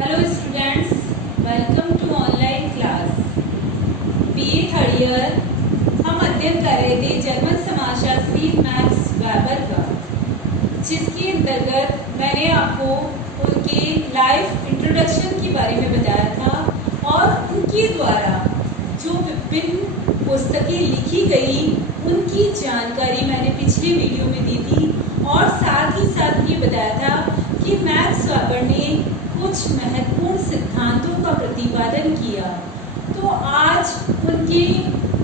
Hello students, welcome to online class. BA third year हम अध्ययन कर रहे थे जर्मन समाजशास्त्री मैक्स वेबर का, जिसके अंतर्गत मैंने आपको उनके लाइफ इंट्रोडक्शन के बारे में बताया था और उनके द्वारा जो विभिन्न पुस्तकें लिखी गई उनकी जानकारी मैंने पिछले वीडियो में दी थी और साथ ही साथ ये बताया था कि मैक्स वेबर ने कुछ महत्वपूर्ण सिद्धांतों का प्रतिपादन किया। तो आज उनके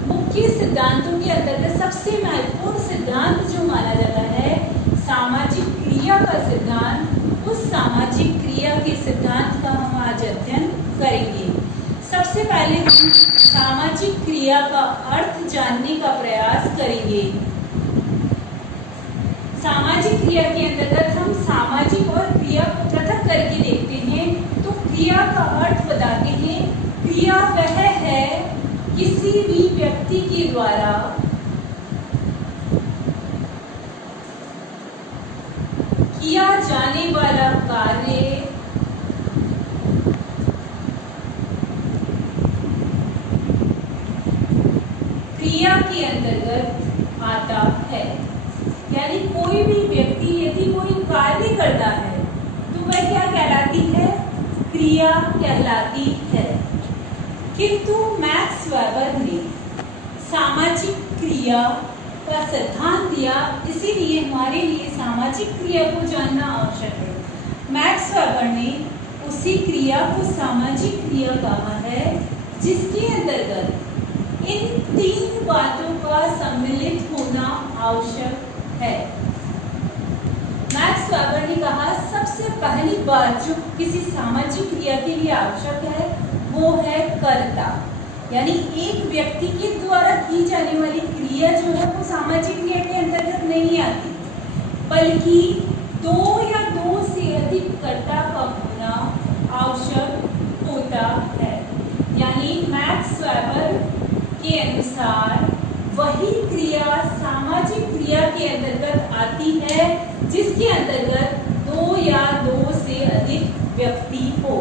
मुख्य सिद्धांतों के अंतर्गत सबसे महत्वपूर्ण सिद्धांत जो माना जाता है सामाजिक क्रिया का सिद्धांत, उस सामाजिक क्रिया के सिद्धांत का हम आज अध्ययन करेंगे। सबसे पहले हम सामाजिक क्रिया का अर्थ जानने का प्रयास करेंगे। सामाजिक क्रिया के अंतर्गत हम सामाजिक और क्रिया को पृथक करके देखते हैं। तो क्रिया का अर्थ बताते हैं, क्रिया वह है किसी भी व्यक्ति के द्वारा किया जाने वाला कार्य क्रिया के अंतर्गत आता है। यानी कोई भी व्यक्ति यदि कोई कार्य करता है तो वह क्या कहलाती है? क्रिया कहलाती है। किंतु मैक्स वेबर ने सामाजिक क्रिया का सिद्धांत दिया, इसीलिए हमारे लिए सामाजिक क्रिया को जानना आवश्यक है। मैक्स वेबर ने उसी क्रिया को सामाजिक क्रिया कहा है जिसके अंतर्गत इन तीन बातों का सम्मिलित होना आवश्यक है। मैक्स वेबर ने कहा सबसे पहली बात जो किसी सामाजिक क्रिया के लिए आवश्यक है वो है कर्ता। यानी एक व्यक्ति के द्वारा की जाने वाली क्रिया जो है वो सामाजिक क्रिया के अंतर्गत नहीं आती, बल्कि दो या दो से अधिक कर्ता का होना आवश्यक होता है। यानी मैक्स वेबर के अनुसार वही क्रिया सामाजिक क्रिया के अंतर्गत आती है जिसके अंतर्गत दो या दो से अधिक व्यक्ति हो।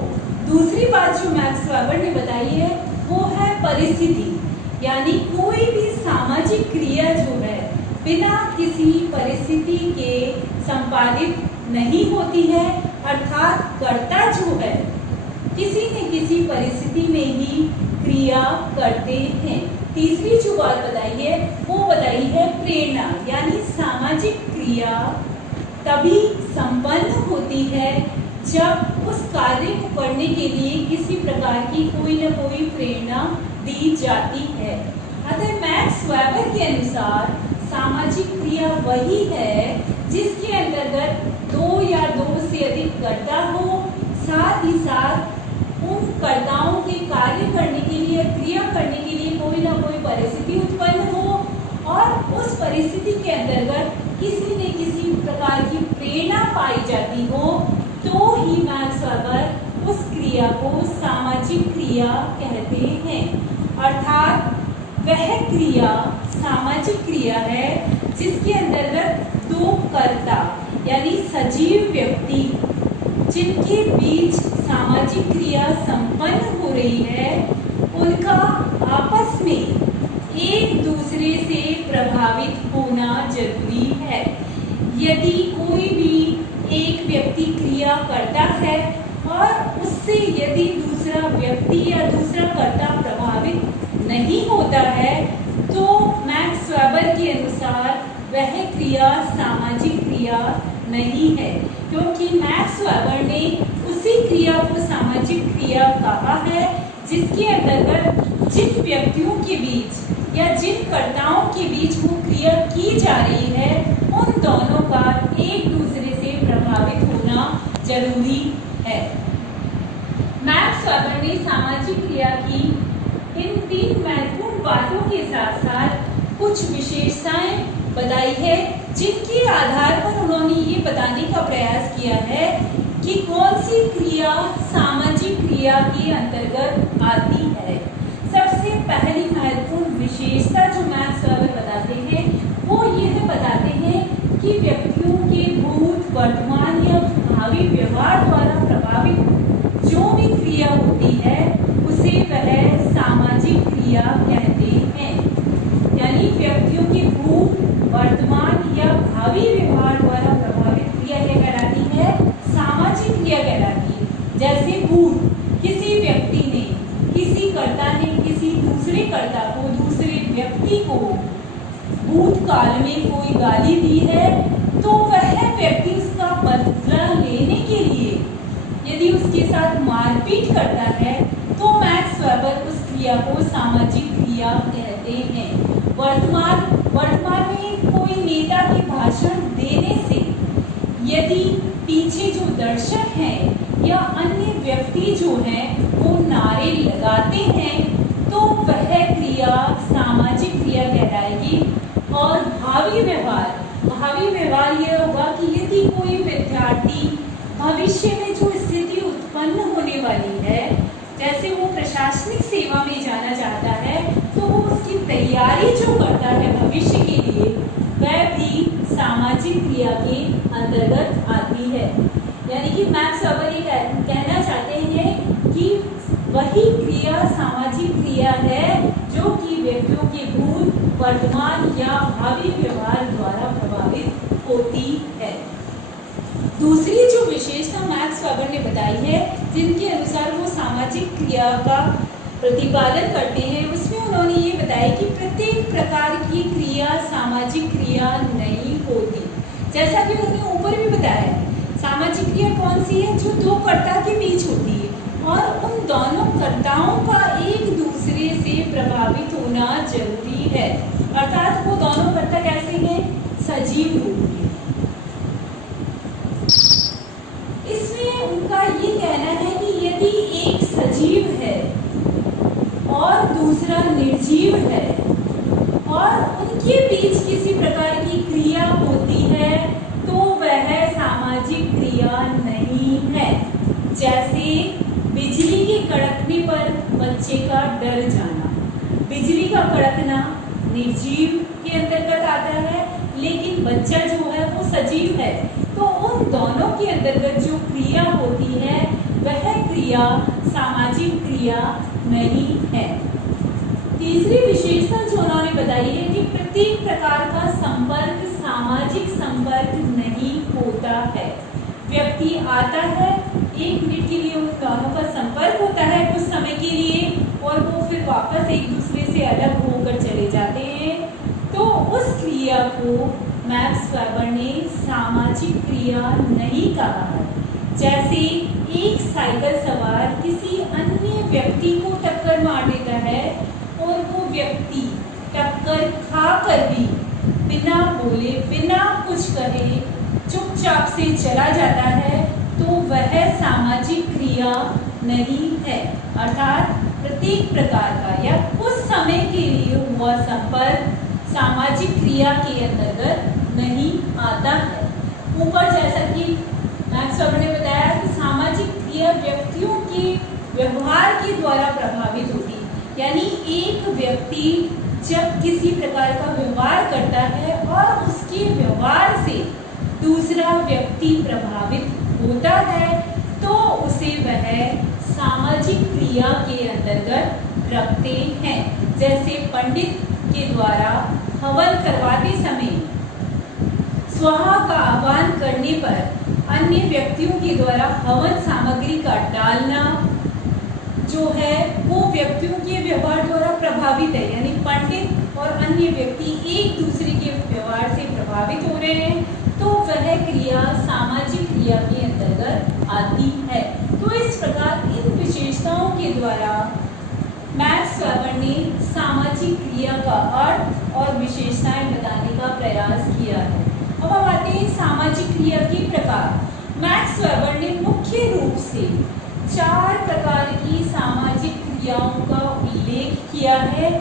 दूसरी बात जो मैक्स वेबर ने बताई है वो है परिस्थिति। यानी कोई भी सामाजिक क्रिया जो है बिना किसी परिस्थिति के संपादित नहीं होती है, अर्थात कर्ता जो है किसी न किसी परिस्थिति में ही क्रिया करते हैं। तीसरी जो बात बताई है वो बताई है प्रेरणा। यानी सामाजिक क्रिया तभी संपन्न होती है जब उस कार्य को करने के लिए किसी प्रकार की कोई न कोई प्रेरणा दी जाती है। अतः मैक्स वेबर के अनुसार सामाजिक क्रिया वही है जिसके अंतर्गत दो या दो से अधिक कर्ता हो, साथ ही साथ उन कर्ताओं के कार्य करने के लिए, क्रिया करने के लिए कोई ना कोई परिस्थिति उत्पन्न हो और उस परिस्थिति के अंतर्गत किसी न किसी प्रकार की प्रेरणा पाई जाती हो, तो ही मैक्स वेबर उस क्रिया को सामाजिक क्रिया कहते हैं। अर्थात वह क्रिया सामाजिक क्रिया है जिसके अंतर्गत दो कर्ता यानी सजीव व्यक्ति जिनके बीच सामाजिक क्रिया संपन्न हो रही है, उनका आपस में एक दूसरे से प्रभावित होना जरूरी है। यदि कोई भी एक व्यक्ति क्रिया करता है और उससे यदि दूसरा व्यक्ति या दूसरा कर्ता प्रभावित नहीं होता है तो मैक्स वेबर के अनुसार वह क्रिया सामाजिक क्रिया नहीं है, क्योंकि मैक्स वेबर ने उसी क्रिया को सामाजिक क्रिया कहा है जिसके अंतर्गत जिन व्यक्तियों के बीच या जिन कर्ताओं के बीच वो क्रिया की जा रही है उन दोनों का एक दूसरे से प्रभावित होना जरूरी है। मैक्स वेबर ने सामाजिक क्रिया की इन तीन महत्वपूर्ण बातों के साथ साथ कुछ विशेषताएं बताई है जिनके आधार पर उन्होंने ये बताने का प्रयास किया है कि कौन सी क्रिया सामाजिक क्रिया के अंतर्गत आती है। सबसे पहली महत्वपूर्ण विशेषता जो मैक्स वेबर बताते हैं वो यह बताते हैं कि व्यक्तियों के भूत, वर्तमान या भावी व्यवहार द्वारा प्रभावित जो व्यवहार द्वारा प्रभावित क्रिया क्या कहलाती है? सामाजिक क्रिया कहलाती है। जैसे भूत, किसी व्यक्ति ने, किसी कर्ता ने किसी दूसरे कर्ता को, दूसरे व्यक्ति को भूतकाल में कोई गाली दी है, तो वह व्यक्ति उसका बदला लेने के लिए यदि उसके साथ मारपीट करता है तो मैक्स वेबर उस क्रिया को सामाजिक क्रिया कहते हैं। वर्तमान में कोई नेता के भाषण देने से यदि पीछे जो दर्शक हैं या अन्य व्यक्ति जो हैं वो नारे लगाते हैं तो वह क्रिया सामाजिक क्रिया कहलाएगी। और भावी व्यवहार यह होगा कि यदि कोई विद्यार्थी भविष्य में जो स्थिति उत्पन्न होने वाली है, जैसे वो प्रशासनिक सेवा में जाना चाहता है, तो वो उसकी तैयारी जो करता है भविष्य के लिए, वह भी सामाजिक क्रिया के अंतर्गत आती है। यानी कि मैक्स वेबर ये कहना चाहते हैं कि वही क्रिया सामाजिक क्रिया है जो कि व्यक्तियों के भूत, वर्तमान या भावी व्यवहार द्वारा प्रभावित होती है। दूसरी जो विशेषता मैक्स वेबर ने बताई है, जिनके अनुसार वो सामाजिक क्रिया का प्रतिपादन करते हैं, उसमें उन्होंने ये बताया कि प्रत्येक प्रकार की क्रिया सामाजिक क्रिया नहीं होती। जैसा कि उन्होंने ऊपर भी बताया, सामाजिक क्रिया कौन सी है? जो दो कर्ता के बीच होती है और उन दोनों कर्ताओं का एक दूसरे से प्रभावित होना जरूरी है। अर्थात वो दोनों कर्ता कैसे हैं? सजीव रूप में। इसमें उनका ये कहना है कि यदि एक सजीव है और दूसरा निर्जीव है और उनके बीच किसी प्रकार की क्रिया होती है तो वह सामाजिक क्रिया नहीं है। जैसे बिजली के कड़कने पर बच्चे का डर जाना। बिजली का कड़कना निर्जीव के अंतर्गत आता है, लेकिन बच्चा जो है वो सजीव है, तो उन दोनों के अंतर्गत जो क्रिया होती है वह क्रिया सामाजिक क्रिया नहीं है। तीसरी विशेषता जो उन्होंने बताई है कि प्रत्येक प्रकार का संपर्क सामाजिक संपर्क नहीं होता है। व्यक्ति आता है, 1 मिनट के लिए उन दोनों का संपर्क होता है कुछ समय के लिए, और वो फिर वापस एक दूसरे से अलग होकर चले जाते हैं, तो उस क्रिया को मैक्स वेबर ने सामाजिक क्रिया नहीं कहा है। जैसे एक साइकिल सवार किसी अन्य व्यक्ति को टक्कर मार देता है और वो व्यक्ति टक्कर खाकर भी बिना बोले, बिना कुछ कहे चुपचाप से चला जाता है, तो वह सामाजिक क्रिया नहीं है। अर्थात प्रत्येक प्रकार का या कुछ समय के लिए हुआ संपर्क सामाजिक क्रिया के अंतर्गत नहीं आता है। ऊपर जैसा कि मैक्स वेबर ने बताया कि सामाजिक क्रिया व्यक्तियों के व्यवहार के द्वारा प्रभावित होती है। यानी एक व्यक्ति जब किसी प्रकार का व्यवहार करता है और उसके व्यवहार से दूसरा व्यक्ति प्रभावित होता है, तो उसे वह सामाजिक क्रिया के अंतर्गत रखते हैं। जैसे पंडित के द्वारा हवन करवाते समय स्वाहा का आह्वान करने पर अन्य व्यक्तियों के द्वारा हवन सामग्री का डालना जो है वो व्यक्तियों के व्यवहार द्वारा प्रभावित है। यानी पंडित और अन्य व्यक्ति एक दूसरे के व्यवहार से प्रभावित हो रहे हैं, तो वह क्रिया सामाजिक क्रिया के अंतर्गत आती है। तो इस प्रकार इन विशेषताओं के द्वारा मैक्स वेबर ने सामाजिक क्रिया का अर्थ और विशेषताएं बताने का प्रयास किया है। अब हम आते हैं सामाजिक क्रिया के प्रकार। मैक्स वेबर ने मुख्य रूप से 4 प्रकार की सामाजिक क्रियाओं का उल्लेख किया है,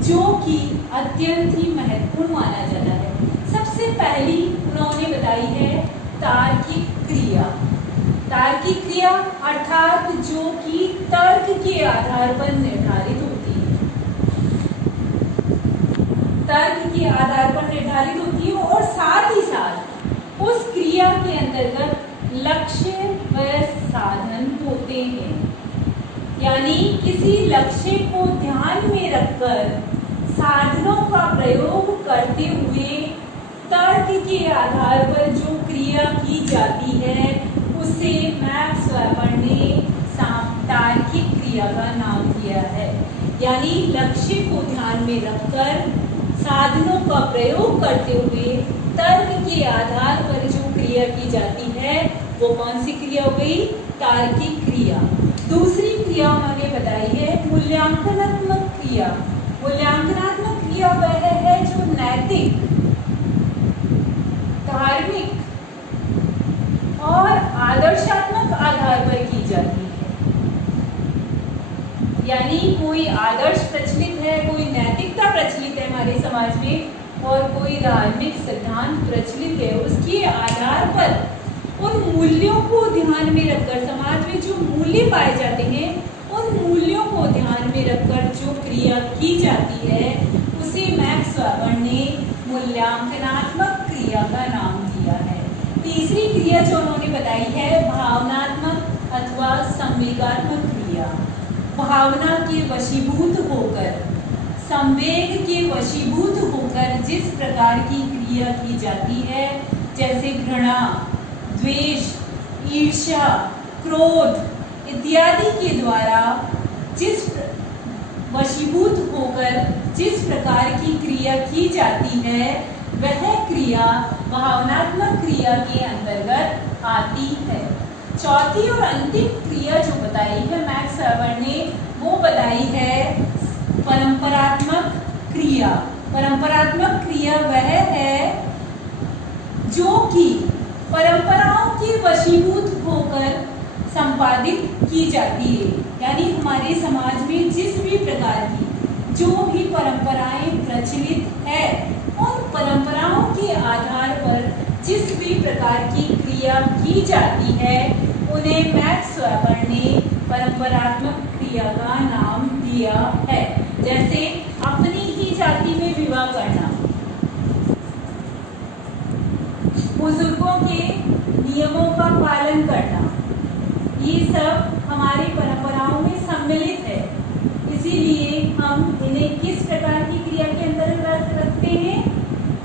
जो कि अत्यंत ही महत्वपूर्ण माना जाता है। सबसे पहली उन्होंने बताई है तार्किक क्रिया। तार्किक क्रिया अर्थात जो कि तर्क के आधार पर निर्धारित होती है, तर्क के आधार पर निर्धारित होती है, और साथ ही साथ उस क्रिया के अंतर्गत लक्ष्य व साधन होते हैं। यानी किसी लक्ष्य को ध्यान में रखकर साधनों का प्रयोग करते हुए तर्क के आधार पर जो क्रिया की जाती है उसे मैक्स वेबर ने तार्किक क्रिया का नाम दिया है। यानी लक्ष्य को ध्यान में रखकर साधनों का प्रयोग करते हुए तर्क के आधार पर जो क्रिया की जाती है वो कौन सी क्रिया हो गई? तार्किक क्रिया। दूसरी क्रिया उन्होंने बताई है मूल्यांकनात्मक क्रिया। मूल्यांकनात्मक क्रिया वह है जो नैतिक, धार्मिक और आदर्शात्मक आधार पर की जाती है। यानी कोई आदर्श प्रचलित है, कोई नैतिकता प्रचलित है हमारे समाज में और कोई धार्मिक सिद्धांत प्रचलित है, उसके आधार पर उन मूल्यों को ध्यान में रखकर समाज में जो मूल्य पाए जाते हैं उन मूल्यों को ध्यान में रखकर जो क्रिया की जाती है उसे मैक्स वेबर ने मूल्यांकनात्मक क्रिया का नाम दिया है। तीसरी क्रिया जो उन्होंने बताई है भावनात्मक अथवा संवेगात्मक क्रिया। भावना के वशीभूत होकर, संवेग के वशीभूत होकर जिस प्रकार की क्रिया की जाती है, जैसे घृणा, द्वेष, ईर्ष्या, क्रोध इत्यादि के द्वारा जिस वशीभूत होकर जिस प्रकार की क्रिया की जाती है वह क्रिया भावनात्मक क्रिया के अंतर्गत आती है। चौथी और अंतिम क्रिया जो बताई है मैक्स वेबर ने वो बताई है परंपरात्मक क्रिया। परंपरात्मक क्रिया वह है जो कि परंपराओं के वशीभूत होकर संपादित की जाती है। यानी हमारे समाज में जिस भी प्रकार की जो भी परंपराएं प्रचलित है उन परंपराओं के आधार पर जिस भी प्रकार की क्रिया की जाती है उन्हें मैक्स वेबर ने परंपरात्मक क्रिया का नाम दिया है। जैसे अपनी ही जाति में विवाह करना, बुजुर्गों के नियमों का पालन करना, ये सब हमारी परंपराओं में सम्मिलित है। इसीलिए हम इन्हें किस प्रकार की क्रिया के अंतर्गत रखते हैं?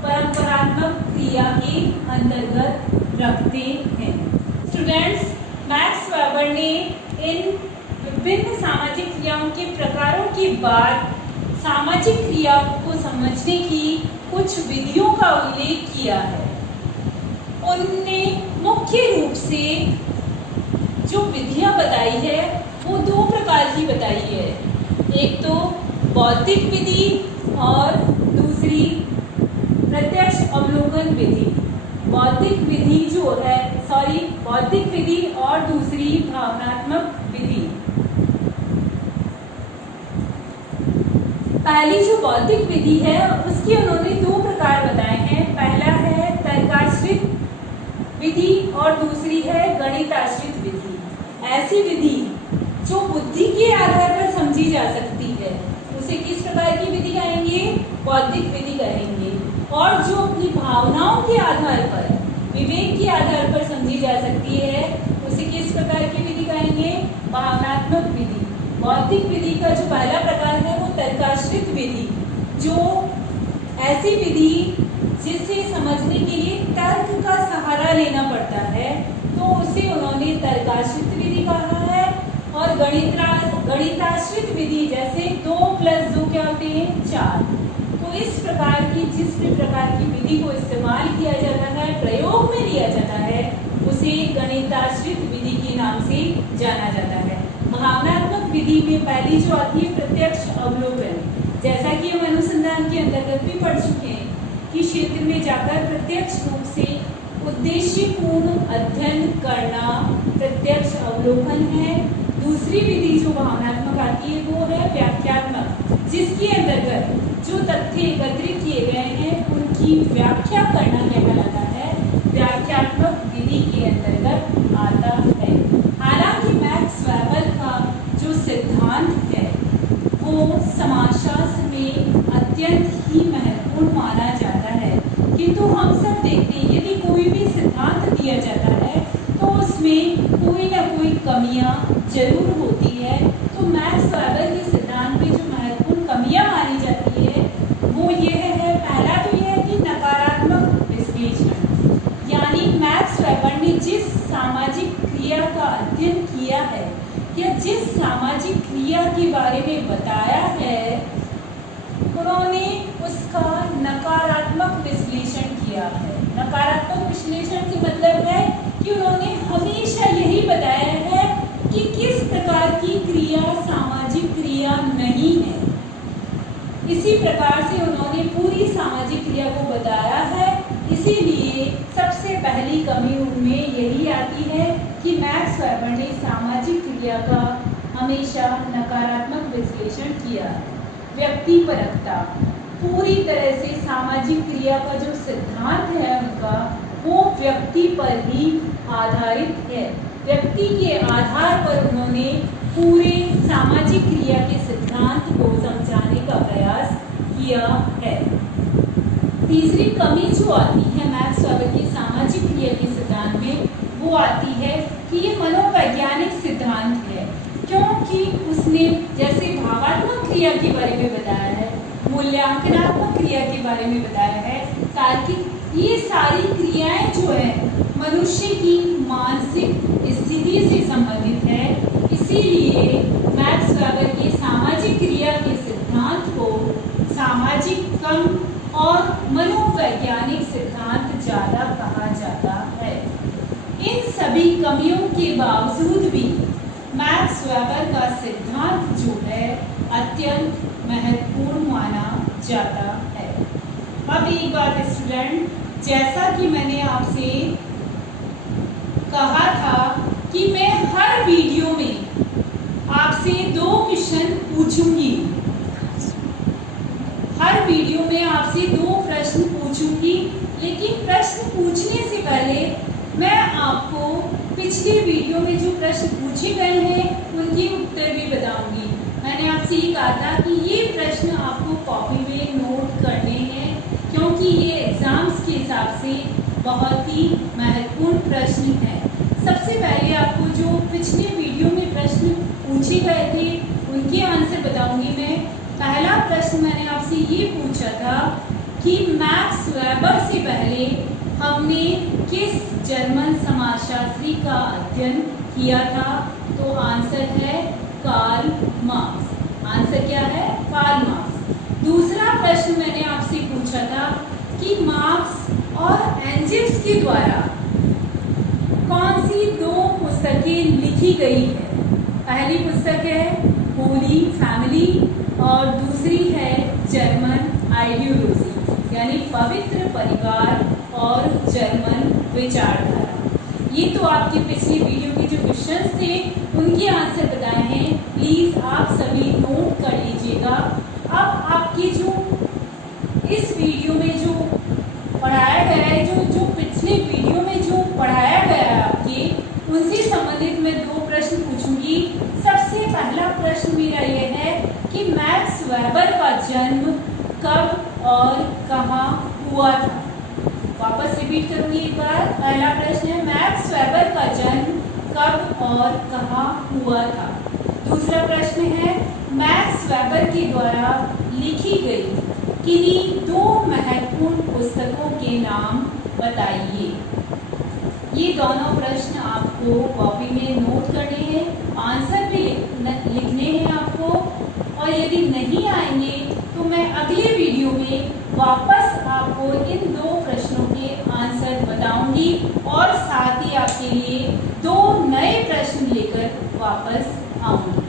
परंपरात्मक क्रिया के अंतर्गत रखते हैं। स्टूडेंट्स, मैक्स वेबर ने इन विभिन्न सामाजिक क्रियाओं के प्रकारों के बाद सामाजिक क्रिया को समझने की कुछ विधियों का उल्लेख किया है। उनने मुख्य रूप से जो विधियां बताई है वो दो प्रकार की बताई है। एक तो बौद्धिक विधि और दूसरी प्रत्यक्ष अवलोकन विधि। बौद्धिक विधि और दूसरी भावनात्मक विधि। पहली जो बौद्धिक विधि है उसके उन्होंने दो प्रकार बताए हैं। पहला है तर्काश्रित विधि और दूसरी है गणिताश्रित विधि। ऐसी विधि जो बुद्धि के आधार पर समझी जा सकती है उसे किस प्रकार की विधि कहेंगे? बौद्धिक विधि कहेंगे। और जो अपनी भावनाओं के आधार पर, विवेक के आधार पर समझी जा सकती है उसे किस प्रकार की विधि कहेंगे? भावनात्मक विधि। बौद्धिक विधि का जो पहला प्रकार है वो तर्काश्रित विधि, जो ऐसी विधि जिसे समझने के लिए तर्क का सहारा लेना पड़ता है तो उसे उन्होंने तर्काश्रित विधि कहा है। और गणिताश्रित विधि, जैसे 2 + 2 क्या होते हैं? 4। तो इस प्रकार की जिस भी प्रकार की विधि को इस्तेमाल किया जाता है, प्रयोग में लिया जाता है, उसे गणिताश्रित विधि के नाम से जाना जाता है। भावनात्मक विधि में पहली जो आती है प्रत्यक्ष अवलोकन। जैसा कि हम अनुसंधान के अंतर्गत भी पढ़ चुके हैं कि क्षेत्र में जाकर प्रत्यक्ष रूप से उद्देश्यपूर्ण अध्ययन करना प्रत्यक्ष अवलोकन है। दूसरी विधि जो भावनात्मक आती है वो है व्याख्यात्मक, जिसके अंतर्गत जो तथ्य एकत्रित किए गए हैं उनकी व्याख्या करना कहलाता है, व्याख्यात्मक विधि के अंतर्गत आता है। हालांकि मैक्स वेबर का जो सिद्धांत है वो समाजशास्त्र में अत्यंत ही महत्वपूर्ण माना जाता है, किंतु हम सब देखते हैं यदि कोई भी सिद्धांत दिया जाता है तो उसमें कोई ना कोई कमियां जरूर होती है। तो मैक्स वेबर के सिद्धांत में जो महत्वपूर्ण कमियां मानी जाती है वो ये है, पहला तो यह है कि नकारात्मक स्वैबर ने जिस सामाजिक क्रिया का अध्ययन किया है या जिस सामाजिक क्रिया के बारे में बताया है, उन्होंने उसका नकारात्मक विश्लेषण किया है। नकारात्मक विश्लेषण से मतलब है कि उन्होंने हमेशा यही बताया है कि किस प्रकार की क्रिया सामाजिक क्रिया नहीं है। इसी प्रकार से उन्होंने पूरी सामाजिक क्रिया को बताया है। इसीलिए सबसे पहली कमी उनमें यही आती है कि मैक्स वेबर ने सामाजिक क्रिया का हमेशा नकारात्मक विश्लेषण किया है। व्यक्तिपरकता, पूरी तरह से सामाजिक क्रिया का जो सिद्धांत है उनका, वो व्यक्ति पर ही आधारित है। व्यक्ति के आधार पर उन्होंने पूरे सामाजिक क्रिया के सिद्धांत को समझाने का प्रयास किया है। तीसरी कमी जो आती है मैक्स वेबर के सामाजिक क्रिया के सिद्धांत में, वो आती है कि ये मनोवैज्ञानिक सिद्धांत है, क्योंकि उसने जैसे भावात्मक क्रिया के बारे में बताया है, मूल्यांकनात्मक क्रिया के बारे में बताया है, तार्किक, ये सारी क्रियाएं जो है मनुष्य की मानसिक स्थिति से संबंधित है। इसीलिए मैक्स वेबर के सामाजिक क्रिया के सिद्धांत को सामाजिक कम और मनोवैज्ञानिक सिद्धांत ज़्यादा कहा जाता है। इन सभी कमियों के बावजूद भी मैक्स वेबर का सिद्धांत जो है अत्यंत महत्वपूर्ण माना जाता है। अब एक बात स्टूडेंट, जैसा कि मैंने आपसे कहा था कि मैं हर वीडियो में आपसे 2 क्वेश्चन पूछूंगी। हर वीडियो में आपसे 2 प्रश्न पूछूंगी, लेकिन प्रश्न पूछने से पहले मैं आपको पिछले वीडियो में जो प्रश्न पूछे गए हैं उनके उत्तर भी बताऊंगी। मैंने आपसे ये कहा था कि ये प्रश्न आपको कॉपी में नोट करने हैं, क्योंकि ये एग्जाम्स के हिसाब से बहुत ही महत्वपूर्ण प्रश्न हैं। सबसे पहले आपको जो पिछले वीडियो में प्रश्न पूछे गए थे उनके आंसर बताऊंगी मैं। पहला प्रश्न मैंने आपसे ये पूछा था कि मैक्स वेबर से पहले हमने किस जर्मन समाजशास्त्री का अध्ययन किया था? तो आंसर है कार्ल मार्क्स। आंसर क्या है? Karl Marx. दूसरा प्रश्न मैंने आपसे पूछा था कि मार्क्स और एंजेल्स के द्वारा कौन सी 2 पुस्तकें लिखी गई है? पहली पुस्तक है होली फैमिली और दूसरी है जर्मन आइडियोलॉजी, यानी पवित्र परिवार और जर्मन विचारधारा। ये तो आपके पिछले वीडियो के जो क्वेश्चंस थे उनके आंसर बताए हैं। प्लीज़ आप सभी नोट कर लीजिएगा। अब आपके जो इस वीडियो में जो पढ़ाया गया है, जो पिछले वीडियो में जो पढ़ाया गया है आपके, उनसे संबंधित मैं 2 प्रश्न पूछूंगी। सबसे पहला प्रश्न मेरा यह है कि मैक्स वेबर का जन्म कब और कहाँ हुआ था? वापस रिपीट करूंगी एक बार। पहला प्रश्न है मैक्स वेबर का जन्म कब और कहाँ हुआ था? दूसरा प्रश्न है मैक्स वेबर के द्वारा लिखी गई किन्हीं 2 महत्वपूर्ण पुस्तकों के नाम बताइए। ये दोनों प्रश्न आपको कॉपी में नोट करने हैं, आंसर भी लिखने हैं आपको। और यदि नहीं आएंगे तो मैं अगले वीडियो में वापस आपको इन 2 प्रश्नों के आंसर बताऊंगी और साथ ही आपके लिए 2 नए प्रश्न लेकर वापस आऊंगी।